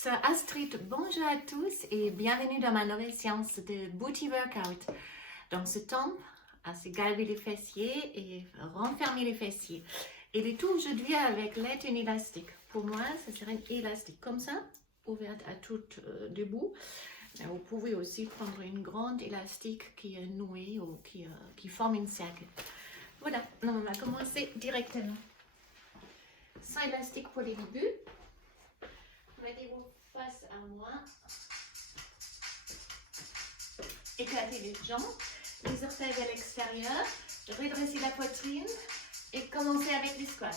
C'est Astrid, bonjour à tous et bienvenue dans ma nouvelle séance de Booty Workout. Donc ce temps à se galber les fessiers et renfermer les fessiers. Et le tout aujourd'hui avec l'aide d'une élastique. Pour moi, ce serait une élastique comme ça, ouverte à tout debout. Mais vous pouvez aussi prendre une grande élastique qui est nouée ou qui forme une cercle. Voilà, donc on va commencer directement. Sans élastique pour les débuts. Mettez-vous face à moi. Éclatez les jambes, les orteils vers l'extérieur. Redressez la poitrine et commencez avec les squats.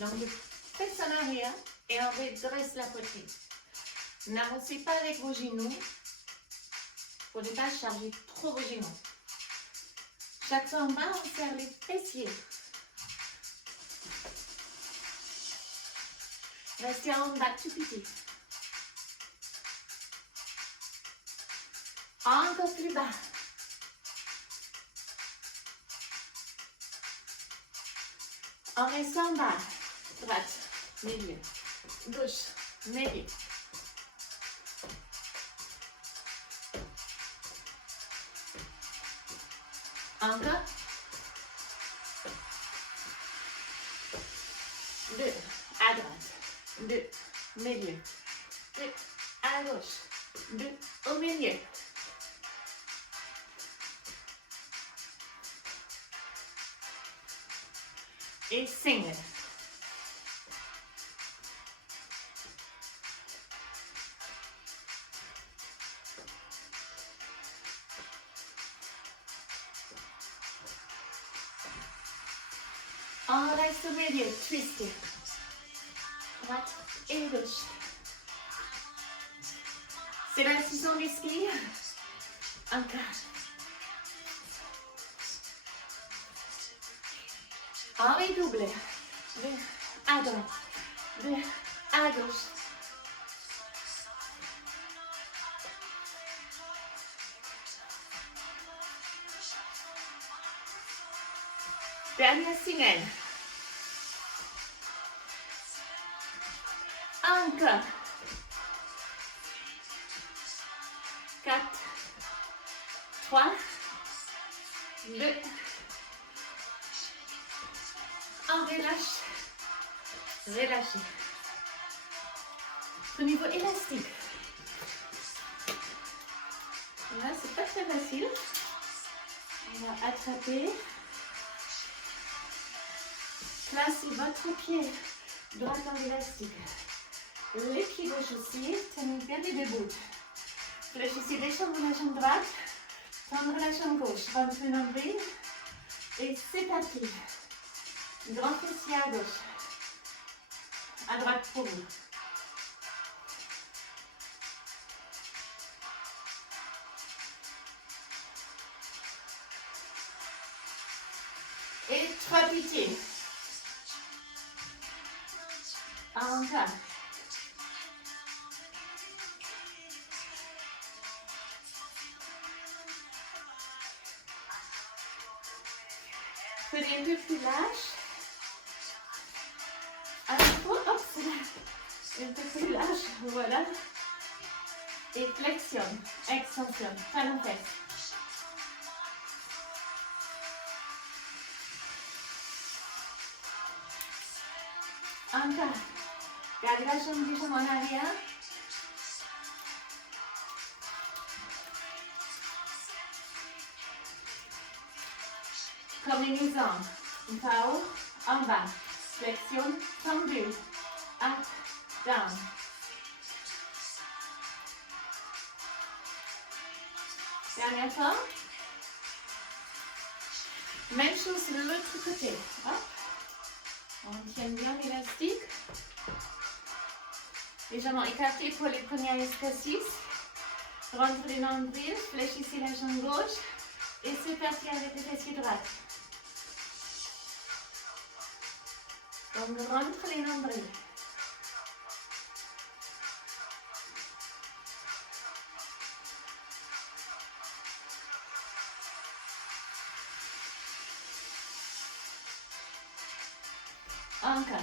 Donc, je fais en arrière et on redresse la poitrine. N'avancez pas avec vos genoux pour ne pas charger trop vos genoux. Chaque fois en bas, on serre les fessiers. Restez en bas tout petit. Encore plus bas. On reste en bas. Droite, milieu. Gauche, milieu. Encore. 2 à droite. 2 milieu. 2 à gauche. 2 au milieu. Et single. On reste au milieu, twisté. Droite et gauche. C'est la scission du ski. Encore. On redouble. 2 à droite. 2 à gauche. Dernier single. Encore. 4, 3, 2. On relâche. Relâchez. Prenez vos élastiques. Là, c'est pas très facile. On va attraper. Placez votre pied droit dans l'élastique. Les pieds gauche aussi. Tenez bien les deux bouts. Fléchissez les jambes de la jambe droite. Tendre la jambe gauche. Rentrez le nombril. Et c'est parti. Grand fessier à gauche. À droite pour vous. Et 3 pieds. Encore. Prenez un peu plus lâche. Un peu plus lâche, voilà. Et flexion, extension, talon fesse. Encore. Gardez la jambe du genou en arrière. Combinaison. Tao, en bas. Flexion, tendue. Up, down. Dernière fois. Même chose de l'autre côté. Hop. On tient bien l'élastique. Légèrement écarté pour les premiers exercices. Rentrez les nombrils, fléchissez la jambe gauche. Et c'est parti avec le fessier droit. Donc rentre les nombrils. Encore.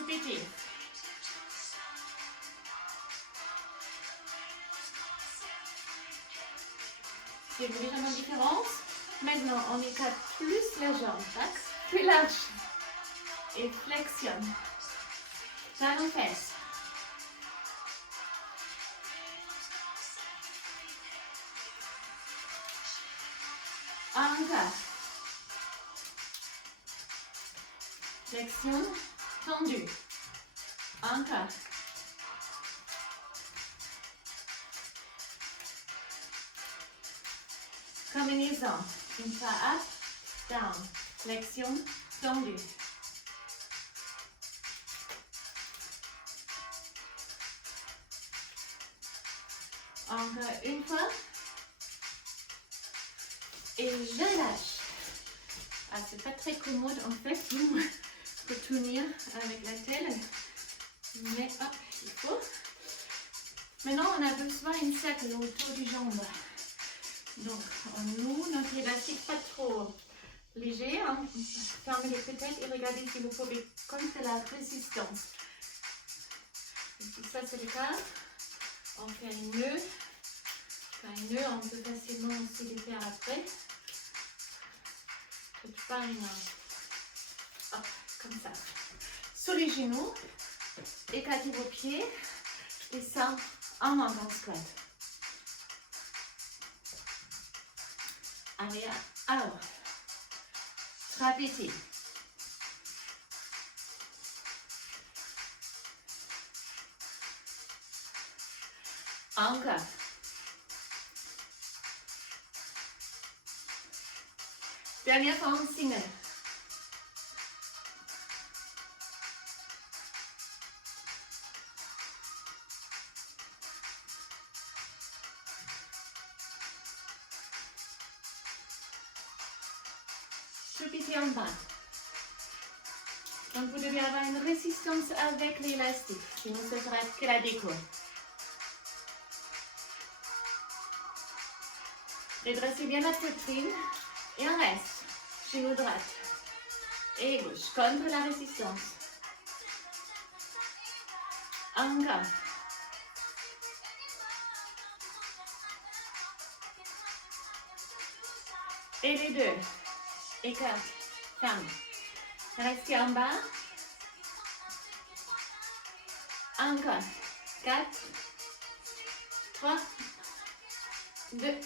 tout petit. C'est légèrement différente. Maintenant, on écarte plus la jambe, tac, puis lâche et flexion. Talon fesse. Encore. Flexion, tendu. Encore. Combinaison. Une fois up, down. Flexion, tendu. Encore une fois. Et je lâche. Ah, c'est pas très commode en fait pour tenir avec la tête. Mais hop, il faut. Maintenant, on a besoin d'un cercle autour du jambe. Donc, nous, notre élastique pas trop léger. Hein. Fermez les fenêtres et regardez si vous pouvez contre la résistance. Et si ça c'est le cas, on fait un nœud. Un nœud, on peut facilement aussi le faire après. C'est pas une... Hop, comme ça. Sur les genoux, écartez vos pieds et ça en menton squat. Allez, alors, trapézé. Encore. Dernière fois en single. Tout en bas. Donc vous devez avoir une résistance avec l'élastique, sinon ce sera que la déco. Redressez bien la poitrine et on reste. Genou droite et gauche contre la résistance. Encore. Et les deux. Écarte. Ferme. Restez en bas. Encore. 4, 3, 2.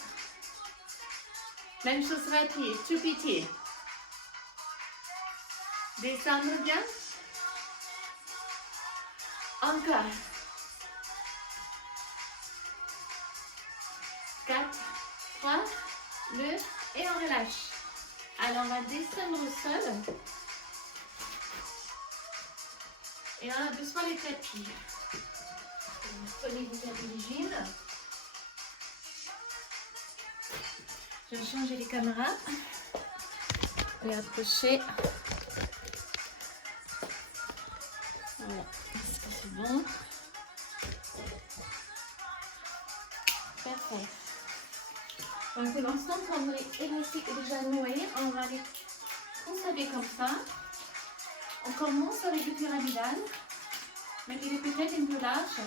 Même chose sur les pieds. Tout petit. Descendre bien. Encore. 4, 3, 2 et on relâche. Alors on va descendre au sol. Et on a besoin des tapis. Prenez vos tapis d'hygiène. Je vais changer les caméras. Et approcher. Voilà, est-ce que c'est bon? Parfait. Donc pour l'instant, comme l'élastique est déjà noué, on va les conserver comme ça. On commence avec le pyramidal. Mettez les peut-être un peu large.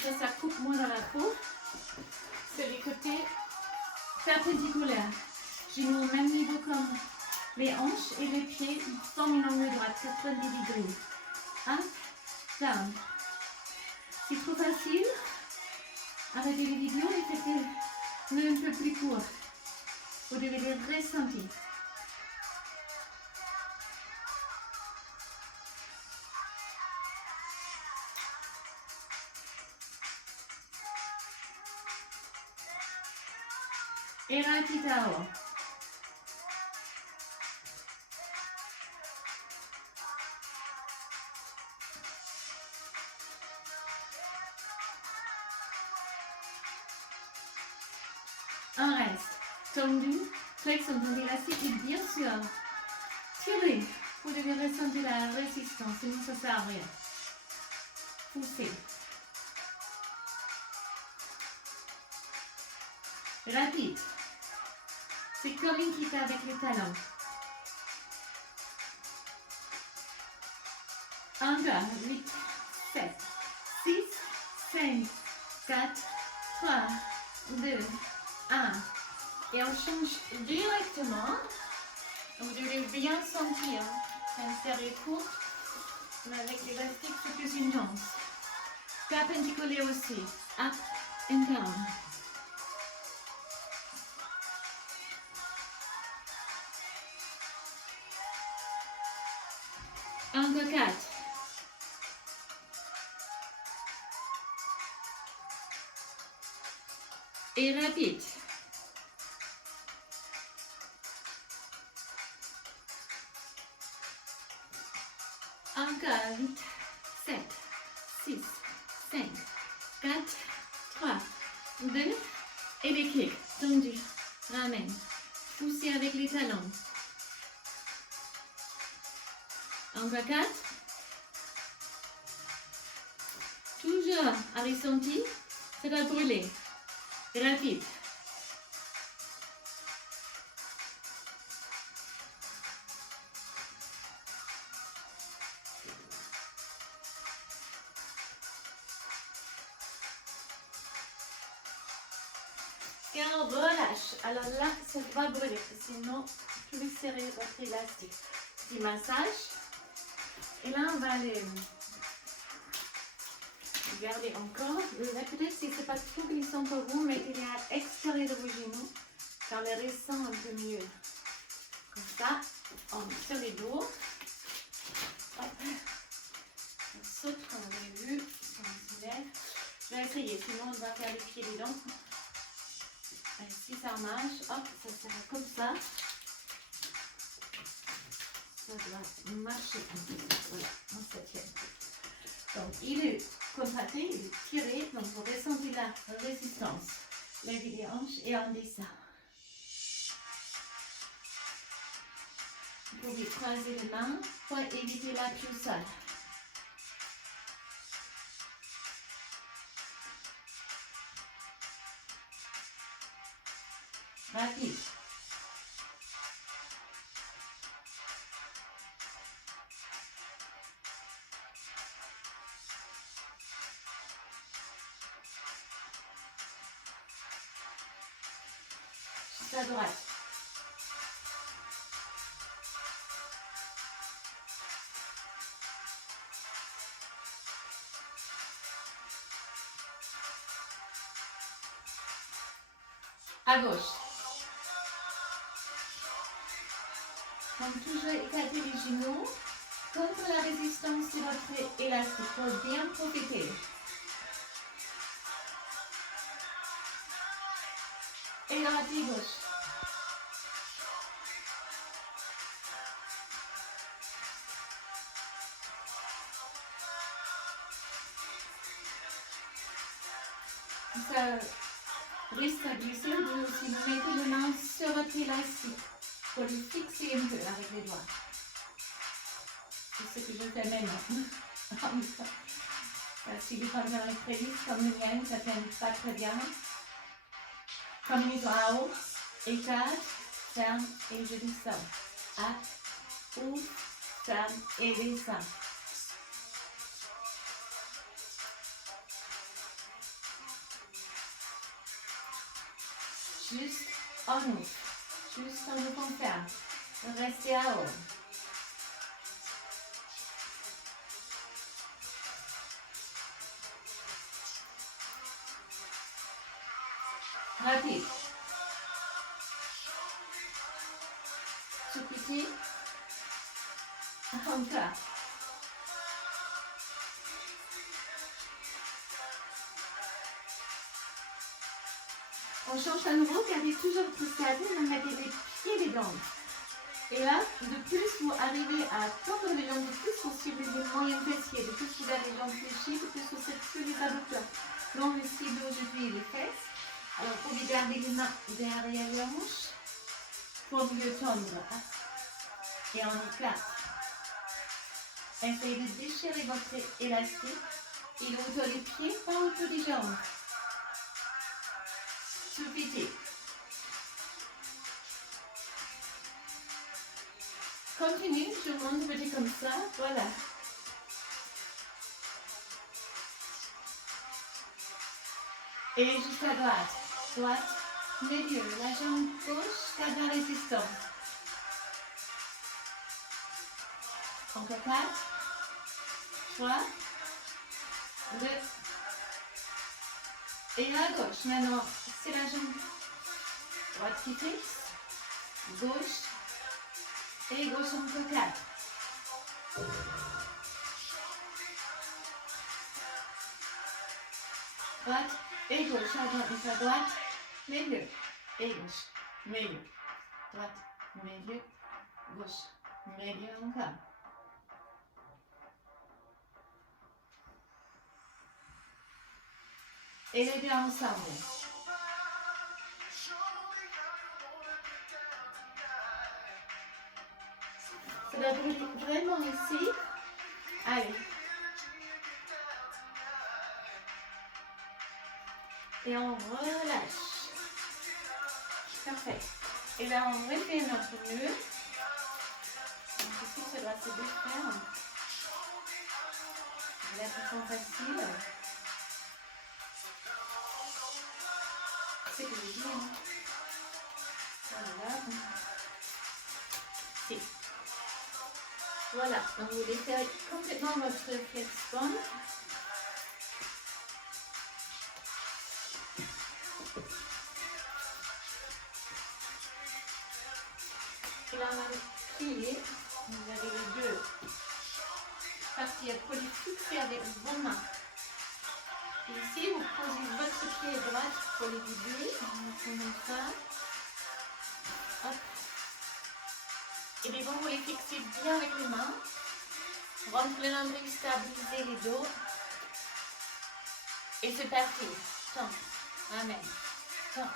Comme ça coupe moins dans la peau. Sur les côtés perpendiculaires. Genoux au même niveau comme les hanches et les pieds sont en angle droit, 90 degrés. Up, down. C'est trop facile. Arrêtez les vidéos et faites-le un peu plus court. Vous devez le ressentir. Et Rakitao. On reste tendu, flexion de l'élastique et bien sûr tirez. Vous devez ressentir la résistance, sinon ça ne sert à rien. Poussez. Rapide. C'est comme une kick avec les talons. Encore, 8, 7, 6, 5, 4, 3, 2, 1. Et on change directement. Vous devez bien sentir. C'est une série courte, mais avec l'élastique, c'est plus intense. Perpendiculaire aussi. Up and down. Encore 4. Et rapide. Encore 8, 7, 6, 5, 4, 3, 2, et les kicks, tendus, ramène, poussez avec les talons. Encore 4. Toujours à ressenti, ça va brûler. Rapide. Et on relâche. Alors là, ça va brûler. Sinon, plus serrer votre élastique. Petit massage. Et là, on va aller garder encore. Peut-être si ce n'est pas trop glissant pour vous, mettez-les à l'extérieur de vos genoux. Car les ressent un peu mieux. Comme ça, on est sur les dos. Hop. On saute comme on a vu. On se lève. Je vais essayer, sinon on va faire les pieds dedans. Si ça marche, hop, ça sera comme ça. Ça doit marcher un peu. Voilà, on se tient. Donc, il est contracté, il est tiré. Donc, vous ressentez la résistance. Levez les hanches et on descend. Vous pouvez croiser les mains pour éviter l'appui au sol. Rapide. Juste à droite. À gauche. Donc toujours écarter les genoux contre la résistance de votre élastique pour bien profiter. Et droite et gauche. Ça risque à glisser, si vous mettez les mains sur votre élastique. Il faut le fixer un peu avec les doigts. C'est ce que je fais maintenant. Si les premières est très lisse comme le mien, ça ne tient pas très bien. Combinaison à haut, écarte, ferme et je descends. Up, ouvre, ferme et descends. Juste en ouvre. Juste en nous confirme. Restez à haut. Rapide. Tout petit. Encore. On change à nouveau, gardez toujours votre stade, mais mettez les pieds dedans. Et là, de plus, vous arrivez à tendre les jambes de plus, vous ciblez les moyens fessiers. De plus, vous avez les jambes fléchies, de plus, vous êtes sur les adducteurs. Donc, le cible aujourd'hui, les fesses. Alors, vous pouvez garder les mains derrière les hanches pour mieux tendre. Et on éclate. Essayez de déchirer votre élastique et de hauteur des pieds, pas autour des jambes. Tout petit. Continue, je monte petit comme ça, voilà. Et juste à droite. Droite, milieu. La jambe gauche, garde la résistance. Encore 4, 3, 2. Et à gauche. Maintenant, c'est la jambe droite qui fixe. Gauche. Et gauche encore 4. Droite et gauche, à droite, milieu, et gauche, milieu, droite, milieu, gauche, milieu encore. Et les deux ensemble. Ça va brûler vraiment ici. Allez. Et on relâche. Parfait. Et là, on refait notre nœud. Donc ici, ça doit se défaire. La façon facile. C'est que je dis. Voilà. Si. Voilà. Donc vous déférez complètement votre flex bone. Et là, on va plier. Vous avez les deux parties à coller toutes faites avec vos mains. Et ici, vous posez votre pied droit pour les deux. Comme ça. Hop. Et les bons, vous les fixez bien avec les mains. Rentre le nombril, stabilisez les dos. Et c'est parti. Tiens, ramène. Tiens,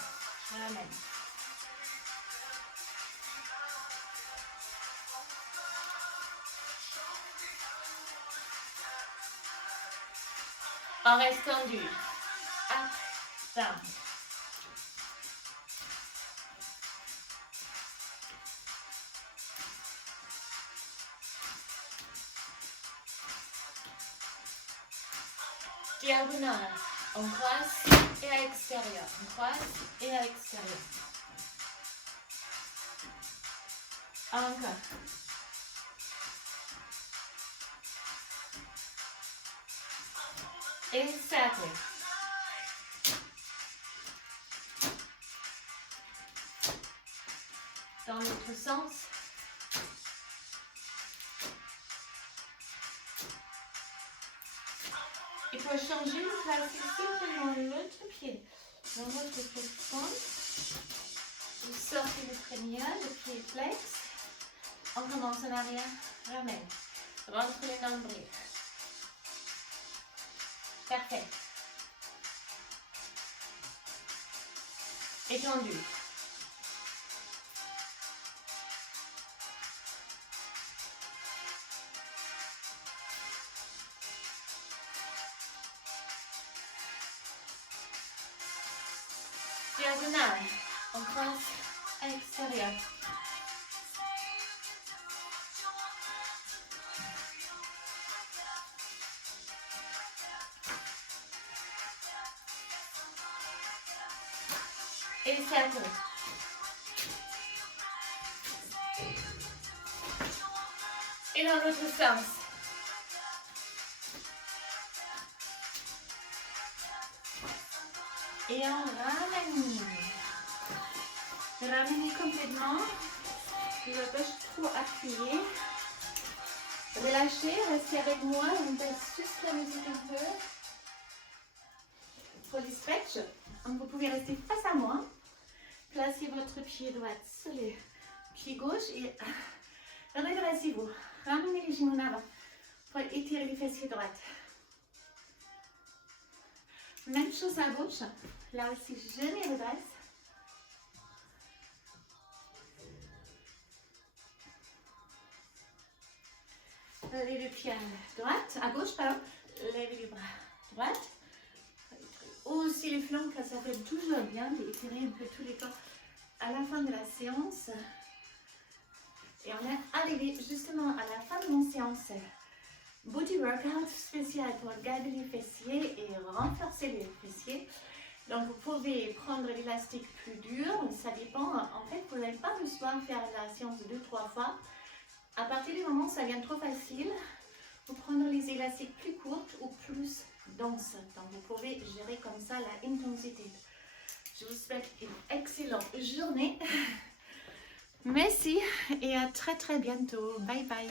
ramène. On reste tendu. Up, down. Diagonale. On croise et à l'extérieur. On croise et à l'extérieur. Encore. Et cercle. Dans l'autre sens. Et pour changer, vous placez simplement l'autre pied dans votre flexion. Vous sortez le crânien, le pied flex. On commence en arrière, ramène. Rentre le nombril. Parfait. Étendu. Diagonale. On croise à l'extérieur. Et cercle. Et dans l'autre sens. Et on ramène. Ramenez complètement. Je ne vais pas trop appuyer. Relâchez, restez avec moi. On baisse juste la musique un peu. Pour les stretch, vous pouvez rester face à moi. Placez votre pied droit sur le pied gauche et redressez-vous. Ramenez les genoux en avant pour étirer les fessiers droites. Même chose à gauche. Là aussi, je les redresse. Levez le pied à droite, à gauche, pardon. Levez les bras à droite. Aussi les flancs, car ça fait toujours bien d'étirer un peu tous les corps à la fin de la séance. Et on est arrivé justement à la fin de mon séance body workout spécial pour garder les fessiers et renforcer les fessiers. Donc, vous pouvez prendre l'élastique plus dur, mais ça dépend. En fait, vous n'avez pas besoin de faire la séance 2-3 fois. À partir du moment où ça devient trop facile, vous prenez les élastiques plus courtes ou plus denses. Donc, vous pouvez gérer comme ça la intensité. Je vous souhaite une excellente journée. Merci et à très très bientôt. Bye bye.